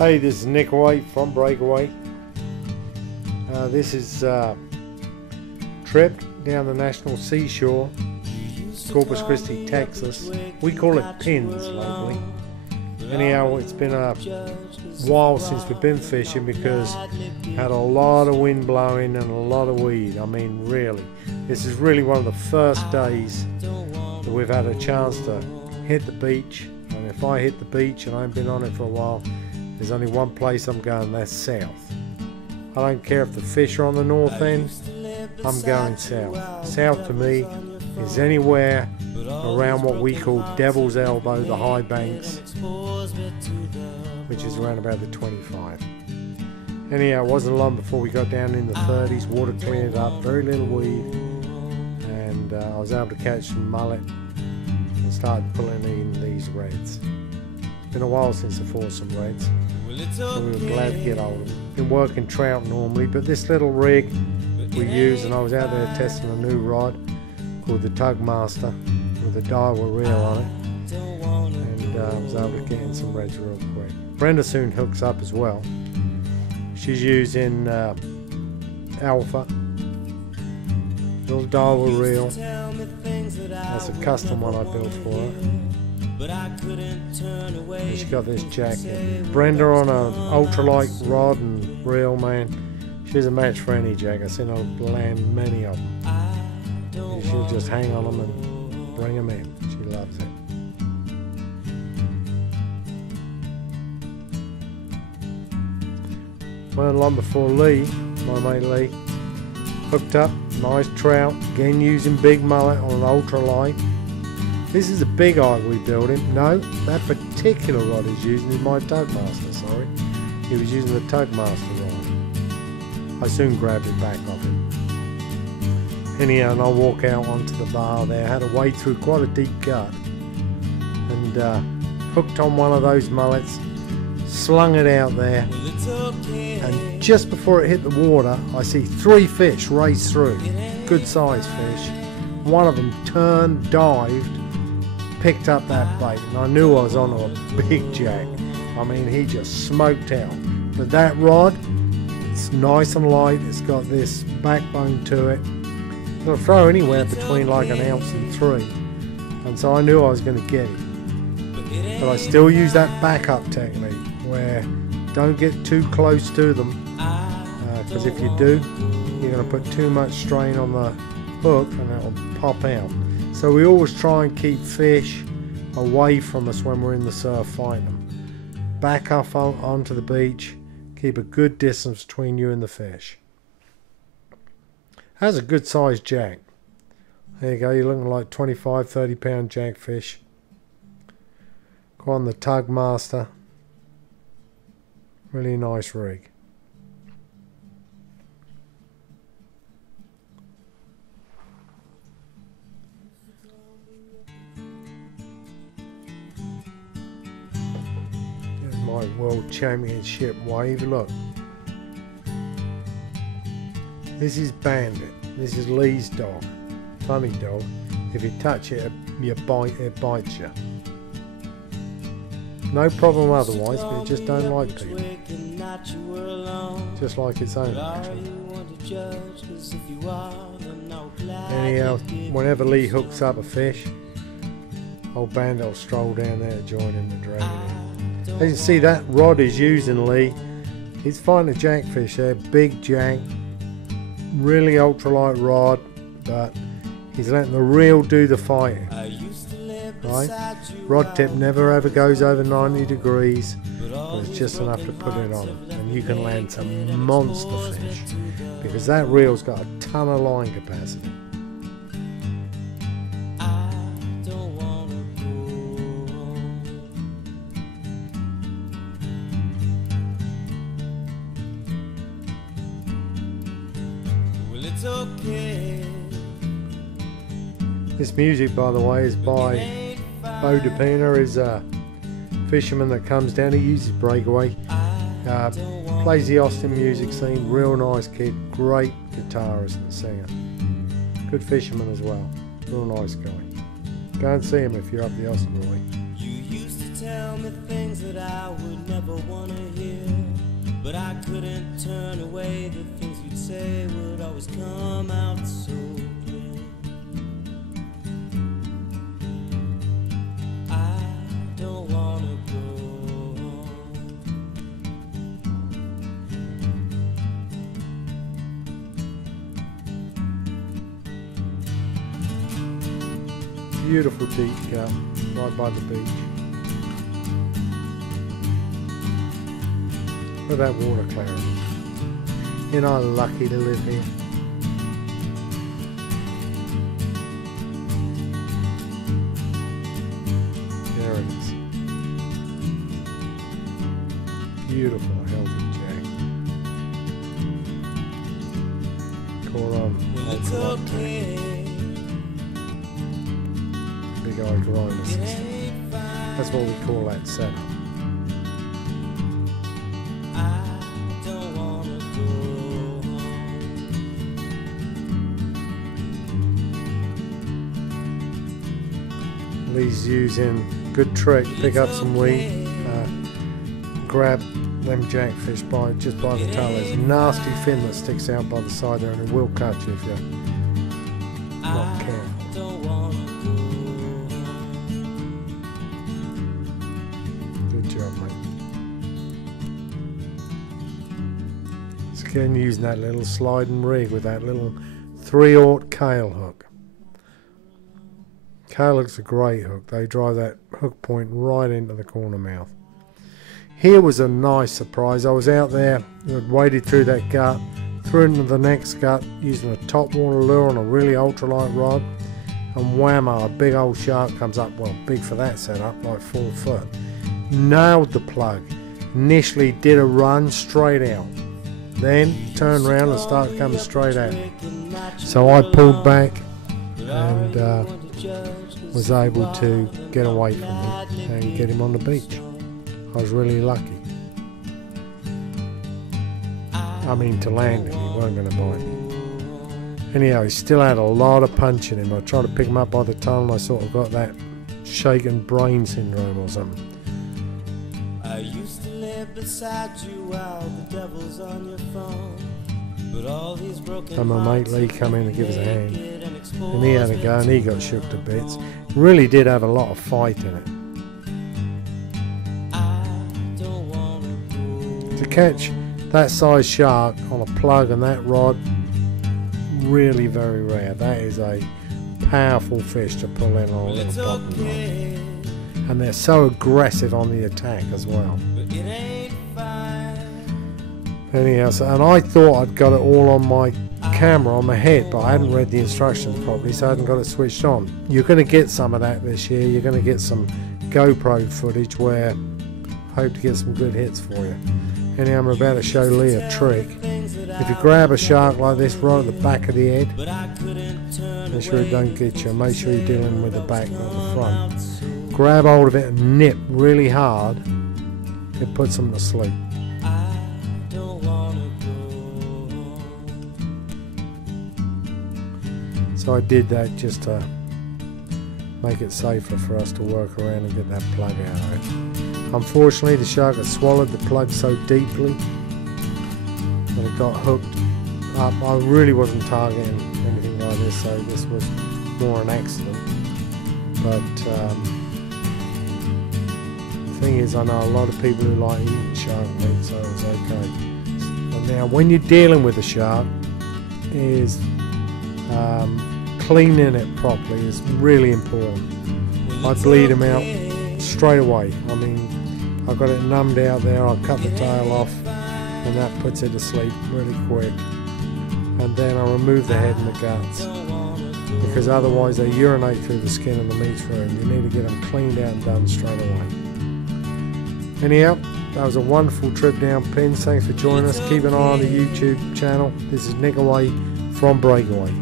Hey, this is Nick White from Breakaway. This is a trip down the National Seashore, Corpus Christi, Texas. We call it Pins locally. Anyhow, it's been a while since we've been fishing because we had a lot of wind blowing and a lot of weed. I mean, really. This is really one of the first days that we've had a chance to hit the beach. And if I hit the beach and I haven't been on it for a while, there's only one place I'm going, that's south. I don't care if the fish are on the north end, I'm going south. South to me is anywhere around what we call Devil's Elbow, the high banks, which is around about the 25. Anyhow, it wasn't long before we got down in the 30s, water cleared up, very little weed, and I was able to catch some mullet and start pulling in these reds. It's been a while since I fought some reds, so we were glad to get hold of them. Been working trout normally, but this little rig we use, and I was out there testing a new rod called the Tug Master with a Daiwa reel on it, and I was able to get in some reds real quick. Brenda soon hooks up as well. She's using Alpha, little Daiwa reel. That's a custom one I built for her. And she got this jacket. Brenda on an ultralight rod and reel, man. She's a match for any jack. I've seen her land many of them. She'll just hang on them and bring them in. She loves it. Weren't long before Lee, my mate Lee, hooked up, nice trout, again using big mullet on an ultralight. This is a big eye we built him. No, that particular rod he's using is my Tug Master, sorry. He was using the Tug Master rod. I soon grabbed it back off him. Anyhow, and I walk out onto the bar there, had to wade through quite a deep gut, and hooked on one of those mullets, slung it out there, and just before it hit the water, I see 3 fish race through, good sized fish. One of them turned, dived, picked up that bait, and I knew I was on a big jack. I mean, he just smoked out. But that rod, it's nice and light, it's got this backbone to it. It'll throw anywhere between like an ounce and 3, and so I knew I was going to get it. But I still use that backup technique where don't get too close to them, because if you do, you're going to put too much strain on the hook and it'll pop out. So we always try and keep fish away from us when we're in the surf fighting them. Back up onto the beach, keep a good distance between you and the fish. That's a good sized jack. There you go, you're looking like 25-30 pound jackfish. Go on the Tug Master. Really nice rig. My World Championship wave, look. This is Bandit. This is Lee's dog. Funny dog. If you touch it, it bites you. No problem otherwise, but it just don't like people. Just like its own, actually. Anyhow, whenever Lee hooks up a fish, old Bandit will stroll down there to join him and drag it in. As you can see, that rod is using Lee. He's fighting a jackfish there, big jack, really ultralight rod, but he's letting the reel do the fighting. Right? Rod tip never ever goes over 90 degrees, but it's just enough to put it on, and you can land some monster fish because that reel's got a ton of line capacity. This music, by the way, is by Bo DePina. Is a fisherman that comes down. He uses Breakaway. Plays the Austin music scene. Real nice kid. Great guitarist and singer. Good fisherman as well. Real nice guy. Go and see him if you're up the Austin way. tell me things that I would never want to hear, but I couldn't turn away. The things you'd say would always come out so clear. I don't want to go home. Beautiful deep cut right by the beach. Look at that water clarity. You're not lucky to live here. There it is. Beautiful, healthy jack. Call It's okay. Big eye grinder system. That's what we call that setup. I don't wanna go home. Lee's using good trick, pick up some weed, grab them jackfish just by the tail. There's a nasty fin that sticks out by the side there, and it will cut you if you're not careful. Good job, mate. So again, using that little sliding rig with that little 3/0 Kale hook. Kale hook's a great hook. They drive that hook point right into the corner mouth. Here was a nice surprise. I was out there, I'd waded through that gut, threw into the next gut using a top water lure on a really ultralight rod, and whammo, a big old shark comes up, well, big for that setup, like 4 foot. Nailed the plug. Initially did a run straight out, then turned around and started coming straight out. So I pulled back and was able to get away from him and get him on the beach. I was really lucky. I mean, to land him, he weren't going to bite me. Anyhow, he still had a lot of punch in him. I tried to pick him up by the tail and I sort of got that shaken brain syndrome or something. I used to live beside you while the devil's on your phone, but all these broken and my mate Lee come in to give us a hand, and he had a go and he got shook to bits. Really did have a lot of fight in it. To catch that size shark on a plug and that rod, really very rare. That is a powerful fish to pull in on a little bottom rod. And they're so aggressive on the attack as well. Anyhow, and I thought I'd got it all on my camera on my head, but I hadn't read the instructions properly, so I hadn't got it switched on. You're going to get some of that this year. You're going to get some GoPro footage where I hope to get some good hits for you. Anyhow, I'm about to show Lee a trick. If you grab a shark like this right at the back of the head, make sure it don't get you. Make sure you're dealing with the back, not the front. Grab hold of it and nip really hard. It puts them to sleep. So I did that just to make it safer for us to work around and get that plug out of it. Unfortunately, the shark had swallowed the plug so deeply that it got hooked up. I really wasn't targeting anything like this, so this was more an accident. But the thing is, I know a lot of people who like eating shark meat, so it was okay. And now, when you're dealing with a shark, is cleaning it properly is really important. I bleed them out straight away. I mean, I got it numbed out there, I cut the tail off, and that puts it to sleep really quick. And then I remove the head and the guts, because otherwise they urinate through the skin and the meat through, and you need to get them cleaned out and done straight away. Anyhow, that was a wonderful trip down Pins. Thanks for joining us. Keep an eye on the YouTube channel. This is Nick away from Breakaway.